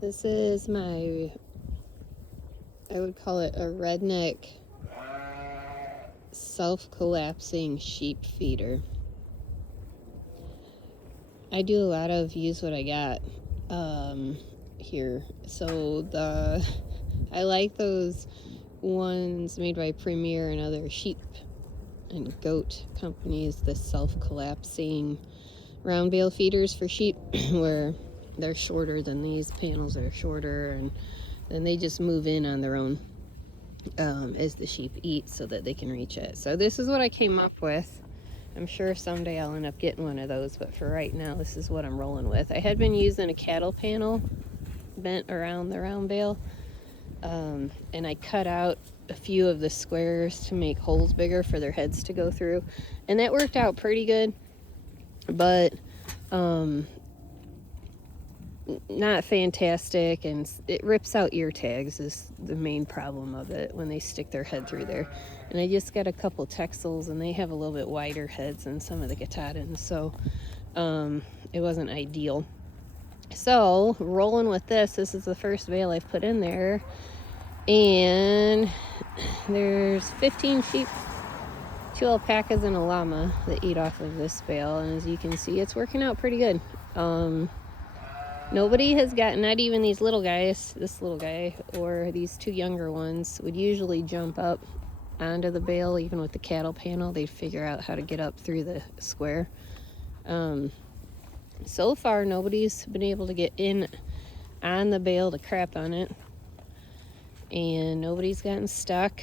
This is my, I would call it a redneck self-collapsing sheep feeder. I do a lot of use what I got here. So I like those ones made by Premier and other sheep and goat companies, the self-collapsing round bale feeders for sheep where they're shorter than these panels are shorter, and then they just move in on their own as the sheep eat so that they can reach it. So this is what I came up with. I'm sure someday I'll end up getting one of those, but for right now, this is what I'm rolling with. I had been using a cattle panel bent around the round bale, and I cut out a few of the squares to make holes bigger for their heads to go through, and that worked out pretty good, but not fantastic, and it rips out ear tags is the main problem of it when they stick their head through there. And I just got a couple Texels, and they have a little bit wider heads than some of the Katahdins, so it wasn't ideal. So rolling with this is the first bale I've put in there, and there's 15 sheep, 2 alpacas, and a llama that eat off of this bale, and as you can see, it's working out pretty good. Nobody has gotten, not even these little guys, this little guy or these 2 younger ones would usually jump up onto the bale. Even with the cattle panel, they'd figure out how to get up through the square. So far, nobody's been able to get in on the bale to crap on it, and nobody's gotten stuck.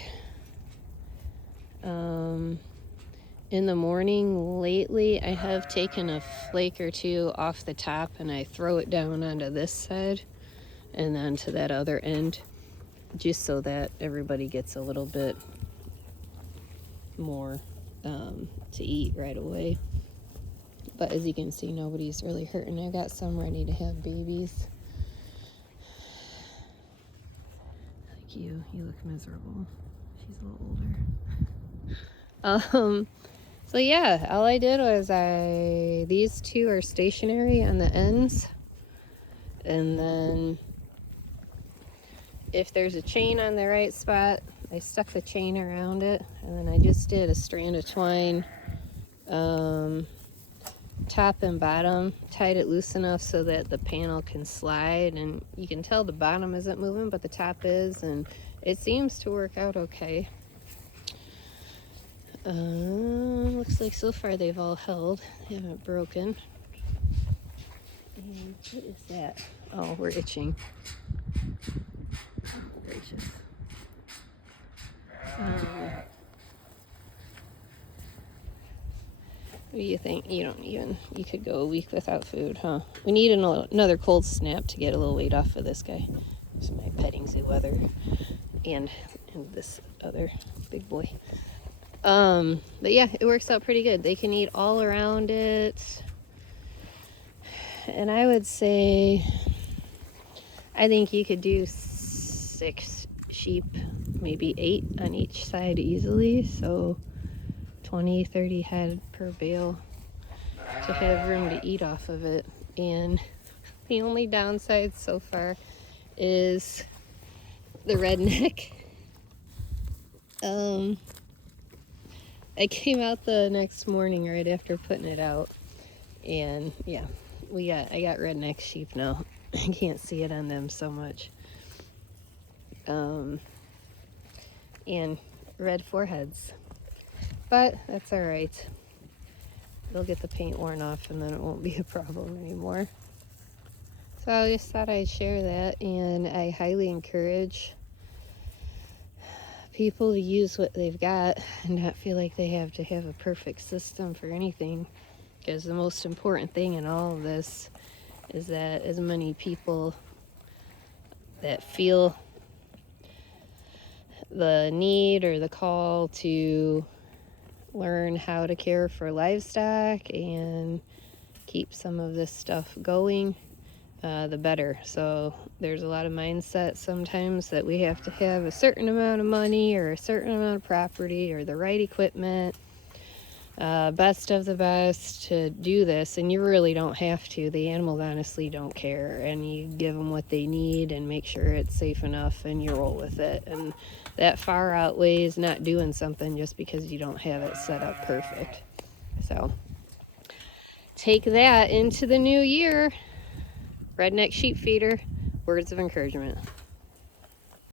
In the morning lately, I have taken a flake or 2 off the top, and I throw it down onto this side and then to that other end, just so that everybody gets a little bit more to eat right away. But as you can see, nobody's really hurting. I got some ready to have babies. Like you look miserable. She's a little older. So yeah, all I did was these 2 are stationary on the ends, and then if there's a chain on the right spot, I stuck the chain around it, and then I just did a strand of twine, top and bottom, tied it loose enough so that the panel can slide, and you can tell the bottom isn't moving, but the top is, and it seems to work out okay. Looks like so far they've all held. They haven't broken. And what is that? Oh, we're itching. Oh, gracious. What do you think? You could go a week without food, huh? We need another cold snap to get a little weight off of this guy. This is my petting zoo other, and this other big boy. But yeah, it works out pretty good. They can eat all around it. And I would say, I think you could do 6 sheep, maybe 8 on each side easily. So 20, 30 head per bale to have room to eat off of it. And the only downside so far is the redneck. I came out the next morning right after putting it out, and yeah, I got redneck sheep now. I can't see it on them so much. And red foreheads, but that's all right. They'll get the paint worn off, and then it won't be a problem anymore. So I just thought I'd share that, and I highly encourage people to use what they've got and not feel like they have to have a perfect system for anything, because the most important thing in all of this is that as many people that feel the need or the call to learn how to care for livestock and keep some of this stuff going, the better. So there's a lot of mindset sometimes that we have to have a certain amount of money or a certain amount of property or the right equipment best of the best to do this, and you really don't have to. The animals honestly don't care, and you give them what they need and make sure it's safe enough, and you roll with it. And that far outweighs not doing something just because you don't have it set up perfect. So take that into the new year. Redneck sheep feeder, words of encouragement.